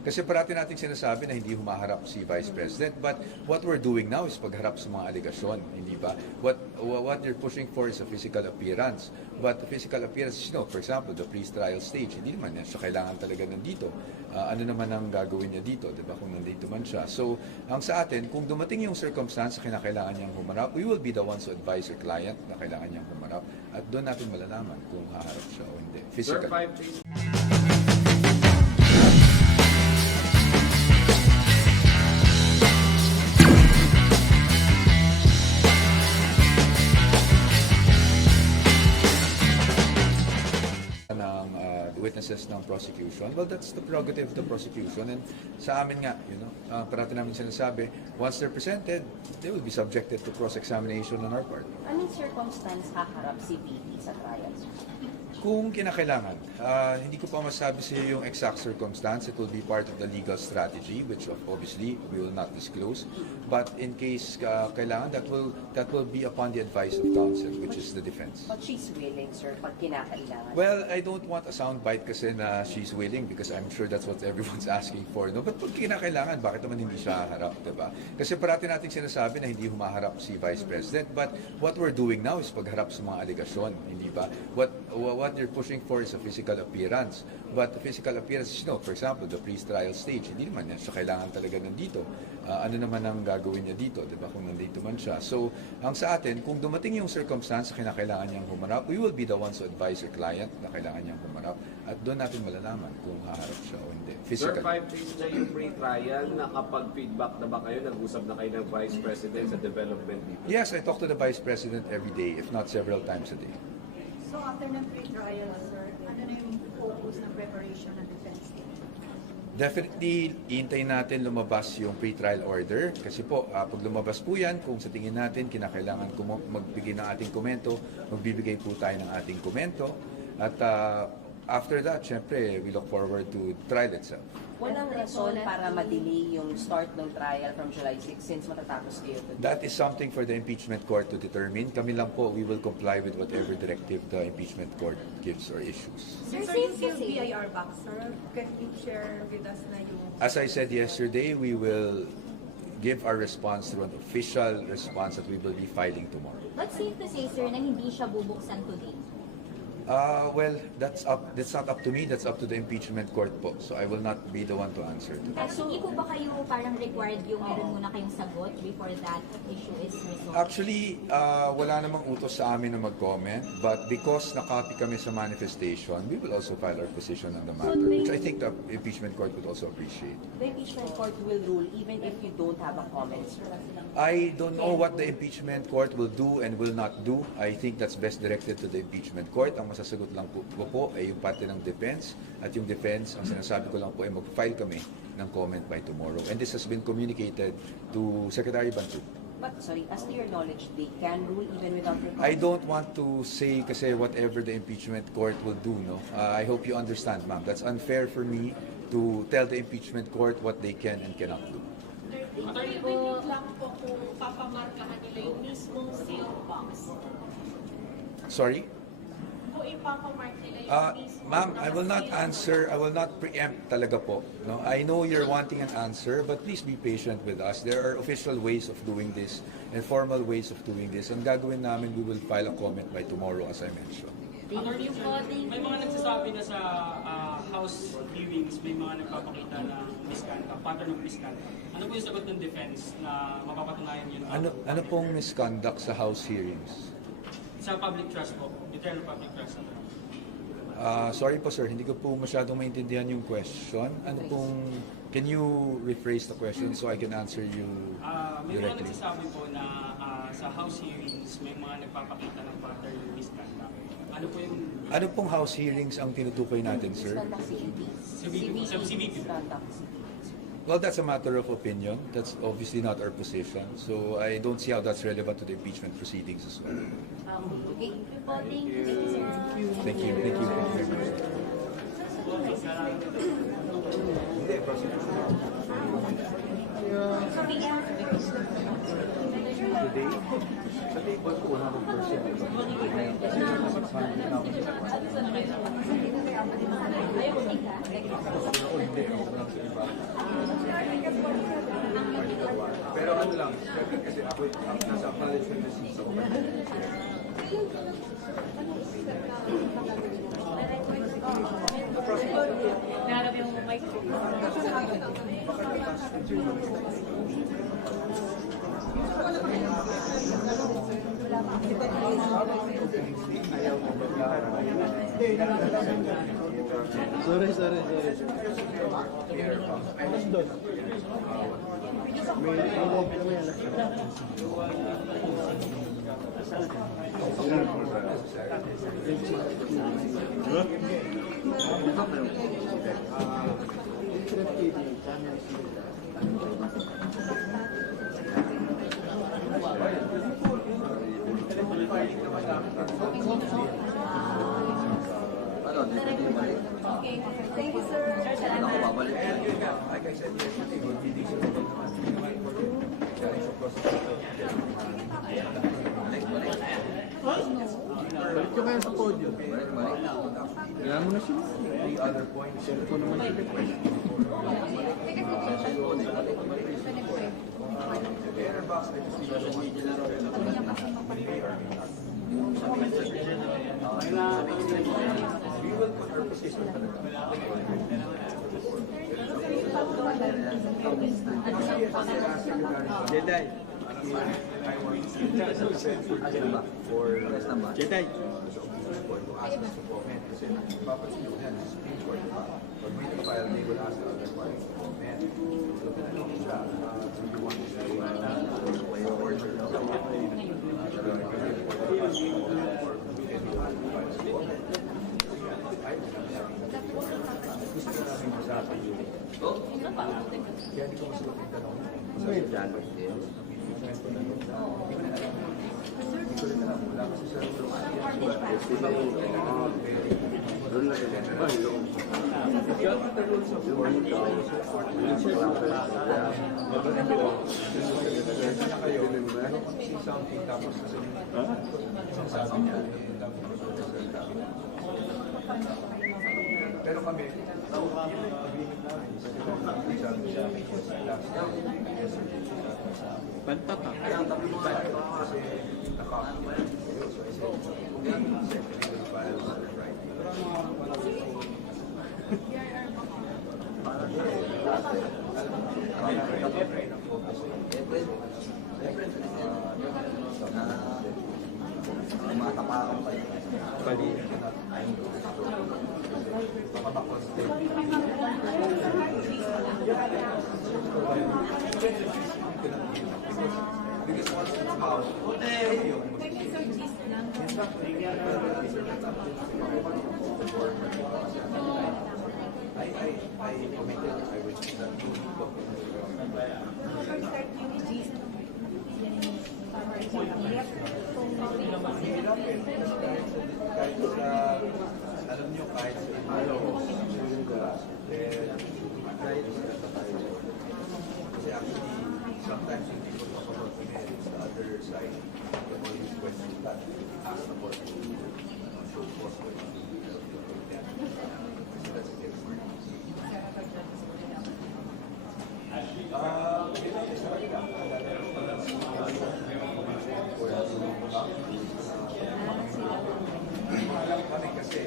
Kasi parati nating sinasabi na hindi humaharap si Vice President. But what we're doing now is pagharap sa mga alegasyon, hindi ba? What you're pushing for is a physical appearance. But the physical appearance, for example, the pre-trial stage, hindi naman yan siya kailangan talaga nandito. Ano naman ang gagawin niya dito, di ba, kung nandito man siya. So, ang sa atin, kung dumating yung circumstance na kinakailangan niyang humarap, we will be the ones to advise our client na kailangan niyang humarap. At doon natin malalaman kung haharap siya o hindi. Physical. Sir, 5 days. Witnesses ng prosecution. Well, that's the prerogative of the prosecution. And sa amin nga, parati namin sinasabi, once they're presented, they will be subjected to cross-examination on our part. Anong circumstance haharap si VP sa trial? Kung kinakailangan, hindi ko pa masabi sa iyo yung exact circumstance. It will be part of the legal strategy, which obviously we will not disclose. But in case kailangan, that will be upon the advice of counsel, which is the defense. But she's willing, sir, pag kinakailangan. Well, I don't want a soundbite kasi na she's willing because I'm sure that's what everyone's asking for. No? But pag kinakailangan, bakit naman hindi siya haharap, diba? Kasi parati nating sinasabi na hindi humaharap si Vice President. But what we're doing now is pagharap sa mga alegasyon, hindi ba? What you're pushing for is a physical appearance. But the physical appearance, for example, the pre-trial stage, hindi naman yan siya kailangan talaga nandito. Ano naman ang gagawin niya dito, di ba, kung nandito man siya. So, ang sa atin, kung dumating yung circumstance na kinakailangan niyang humarap, we will be the ones to advise our client na kailangan niyang humarap. At doon natin malalaman kung haharap siya o hindi. Sir, Physical. 5 days na yung pre-trial, nakapag-feedback na ba kayo? Nag-usap na kayo ng Vice President sa development dito? Yes, I talk to the Vice President every day, if not several times a day. So after ng pre-trial, sir, ano na yung focus ng preparation ng defense team? Definitely, iintayin natin lumabas yung pre-trial order. Kasi po, pag lumabas po yan, kung sa tingin natin, kinakailangan magbigay ng ating komento, magbibigay po tayo ng ating komento. At after that, syempre, we look forward to trial itself. Walang rason para ma-delay yung start ng trial from July 6 since matatapos kayo today. That is something for the impeachment court to determine. Kami lang po, we will comply with whatever directive the impeachment court gives or issues. Sir, yung BIR back, sir, can you share with us na yung... As I said yesterday, we will give our response through an official response that we will be filing tomorrow. But safe to say, sir, na hindi siya bubuksan today? Well, that's not up to me. That's up to the impeachment court po. So I will not be the one to answer to that. Pero hindi po ba kayo parang required yung meron muna kayong sagot before that issue is resolved? Actually, wala namang utos sa amin na mag-comment. But because nakopy kami sa manifestation, we will also file our position on the matter, which I think the impeachment court would also appreciate. The impeachment court will rule even if you don't have a comment, sir. I don't know what the impeachment court will do and will not do. I think that's best directed to the impeachment court. Ang masasagot lang po ay yung parte ng defense. At yung defense, ang sinasabi ko lang po ay mag-file kami ng comment by tomorrow. And this has been communicated to Secretary Bantu. But, sorry, as to your knowledge, they can rule even without your I comment? don't want to say kasi whatever the impeachment court will do. No, I hope you understand, ma'am. That's unfair for me to tell the impeachment court what they can and cannot do. Attorney, wait lang po kung papamarkahan nila yung mismong seal box. Sorry? Kung ipapamark nila yung mismong Ma'am, I will not answer. I will not preempt talaga po. No, I know you're wanting an answer, but please be patient with us. There are official ways of doing this and formal ways of doing this. Ang gagawin namin, we will file a comment by tomorrow, as I mentioned. Attorney, may mga nagsasabi na sa House hearings, may mga nagpapakita na misconduct, pattern of misconduct. Ano po yung sagot ng defense na mapapatunayan yun? Ano pong misconduct sa House hearings? Sa public trust po, internal public trust. Sorry po sir, hindi ko po masyadong maintindihan yung question. Can you rephrase the question so I can answer you May mga directly? nagsasabi po na sa House hearings, may mga nagpapakita ng pattern of misconduct. Ano po yung... Ano pong House hearings ang tinutukoy natin, sir? Misconduct CVP. CVP. Misconduct. Well, that's a matter of opinion. That's obviously not our position. So I don't see how that's relevant to the impeachment proceedings as well. Okay. Thank you, sir. Thank you. Thank you very much. Today, sa table ko, 100%. Ayaw ko tika. sa iba. Pero ano lang, syempre kasi ako nasa acknowledgement na seats ako. Nahanap yung mic. Sorry. Thank you, sir. Like I said yesterday, we'll be decent naman. Galing sa prosecutor. Balik ka kaya sa podium. Kailangan mo na siya. The other point, cellphone naman sila. Better box, I just need social media na we will put our position Jedi. I want to for Jedi. To ask us to comment kasi papansin nyo yan, Supreme Court. Pag may file, they will ask the other party to comment. So, ano siya, do you want to order? Gusto ko namin masabi yun. Kaya hindi ko masulat yung tanong. Sabi dyan. Hindi ko rin alam. Wala kasi sa the rules of war. Something tapos sabi niya pero kami agreement namin sabi siya Pantata. kasi nakakita so I said secretary files right because once it's out, I committed I would kahit sa alam nyo kahit sa kahit kasi actually sometimes when people talk about the merits the other side can always question that ask the court to show force kasi that's a different kami kasi